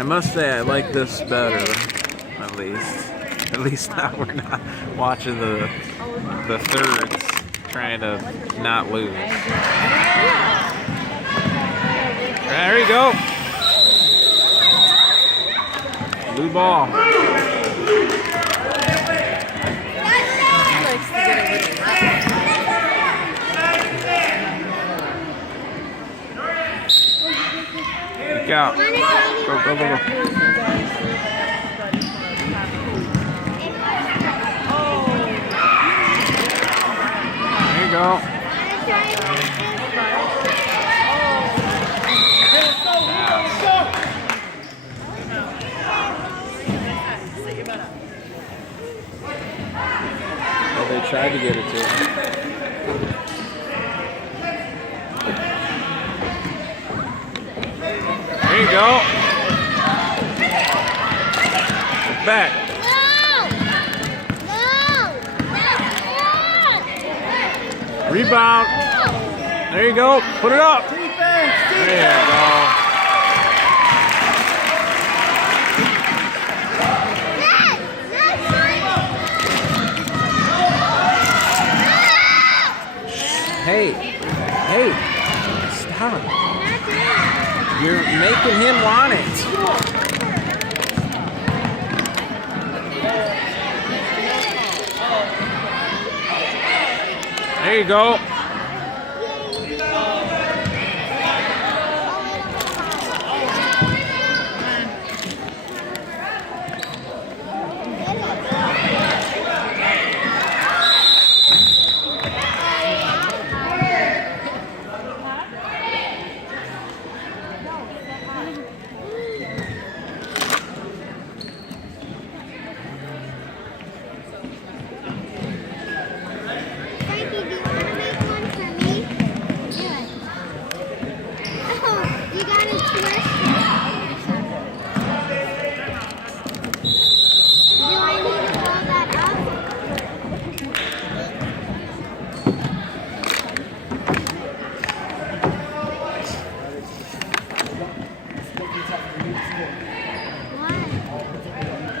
I must say I like this better, at least. At least now we're not watching the thirds trying to not lose. There you go. Blue ball. Look out. Go, go, go, go. There you go. Well, they tried to get it to him. There you go. Back. No. Rebound. There you go. Put it up. There you go. Hey. Hey. Stop. You're making him want it. There you go.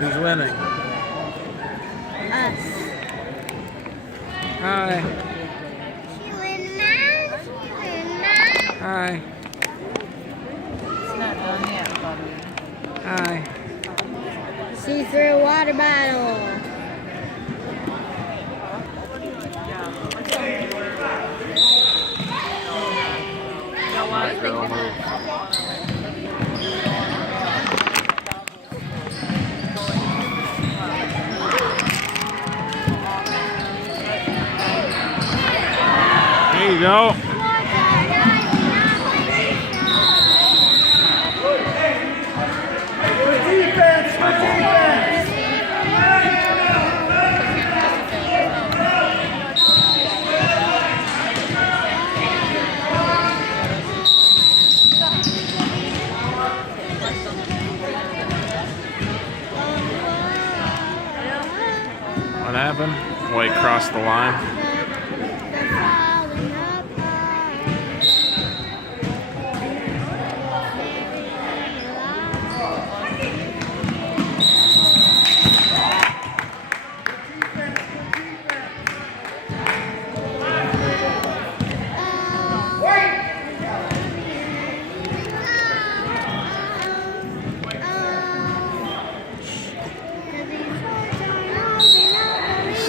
Who's winning? Us. Hi. Hi. It's not done yet, Bobby. Hi. See-through water bottle. White girl move. There you go. What happened? White crossed the line.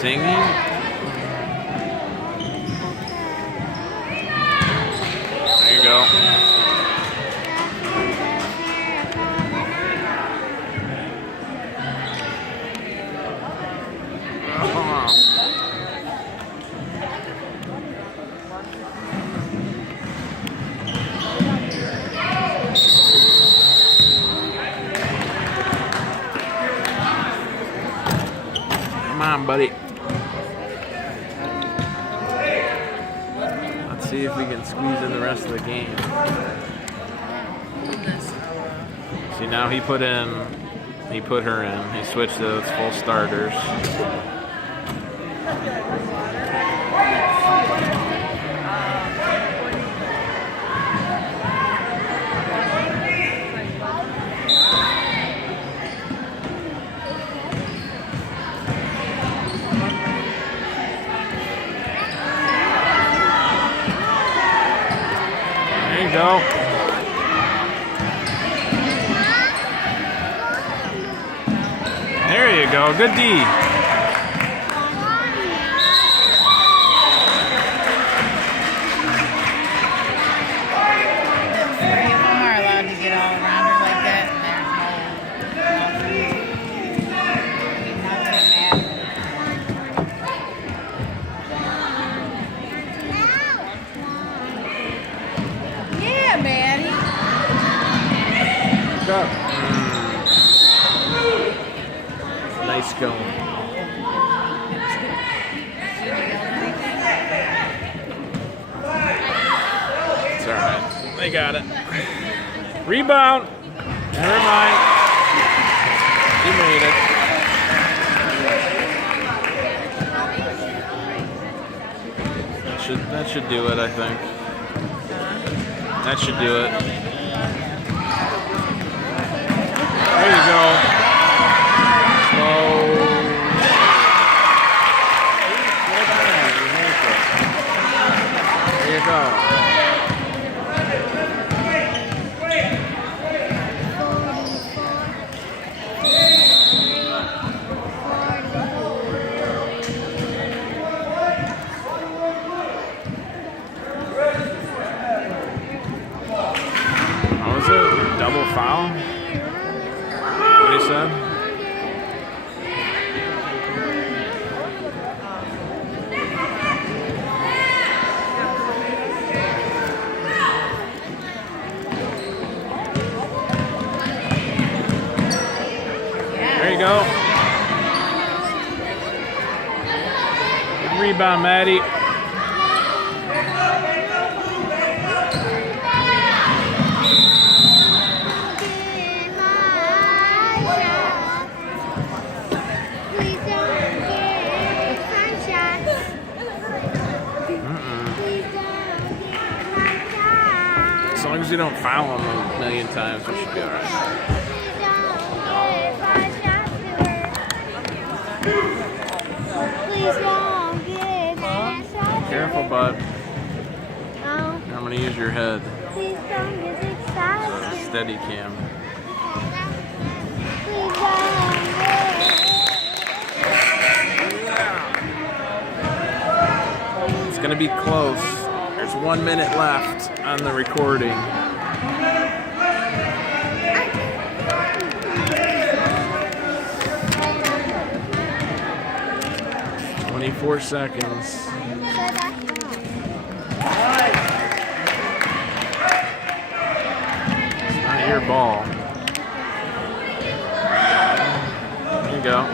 Singing? There you go. Come on, buddy. See if we can squeeze in the rest of the game. See, now he put her in. He switched to its full starters. you go. There you go. Good D. Up. Nice going. It's all right. They got it. Rebound. Never mind. He made it. That should do it, I think. That should do it. There you go. Slow. There you go. How was it? Double foul? What he said? There you go. Good rebound, Maddie. As long as you don't foul him a million times, we should be alright. Careful, bud. I'm going to use your head. Steady cam. It's going to be close. There's 1 minute left on the recording. 24 seconds. It's not your ball. There you go.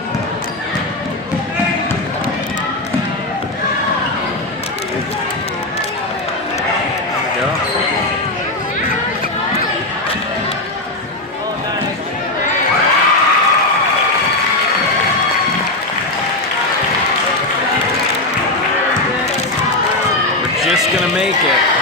Just gonna make it.